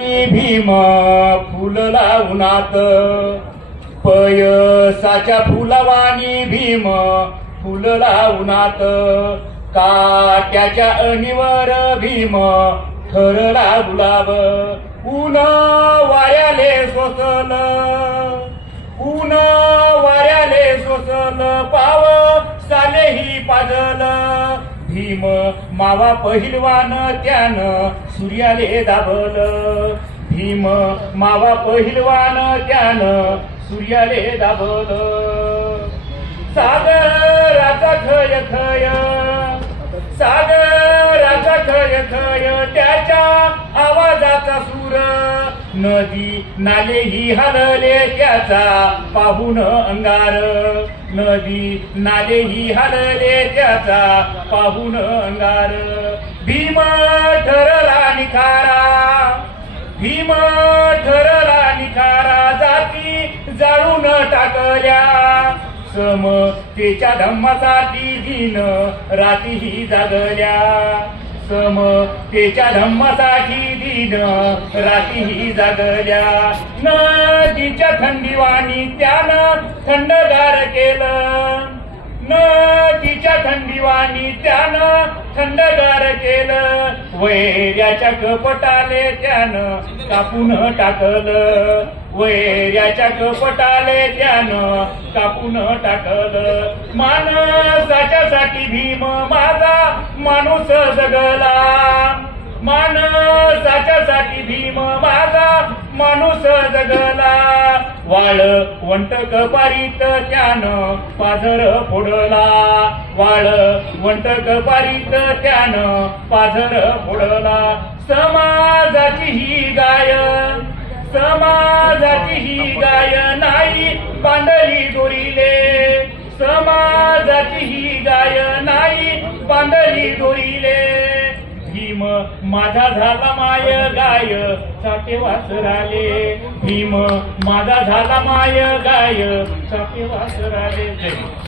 फुलवानी भीम फुल उन्हात पयसाच्या फुलावानी भीम फुल उन्हात काट्याच्या अनिवर भीम ठरला गुलाब ऊन वाऱ्याले सोसल. ऊन वाऱ्याले सोसल. भीम मावा पहिलवान त्यान सूर्याले दाबल. भीम मावा पहिलवान त्यान सूर्याले दाबल. सागराचा खय खय. सागराचा खय खय. त्याच्या नदी नालेही हलले त्याचा पाहून अंगार. नदी नालेही हलले त्याचा पाहून अंगार. भीम ठरला निखारा. भीम ठरला निखारा जाती जाळून टाकल्या. समतेच्या धम्मासाठी दिन रातीही जागल्या. समतेच्या धम्मासाठी दिन रातीही जागल्या. नदीच्या थंडीवाणी त्यानं थंडगार केलं. नदीच्या थंडीवाणी त्यानं थंडगार केलं. वैर्याच्या कपटाले त्यानं कापून टाकलं. वैर्याच्या कपटाले त्यानं कापून टाकलं. माणसाच्यासाठी भीम माणूस जगला माणसाच्यासाठी भीम माझा माणूस जगला वाळ वंट कपारीत त्यानं पाझर फोडला. वाळ वंट कपारीत त्यानं पाझर फोडला. समाजाची ही गाय समाजाची ही गाय नाही पांढरी बांधली दोरीले भीम माझा झाला माय गाय चाके वासराले. भीम माझा झाला माय गाय चाके वासराले.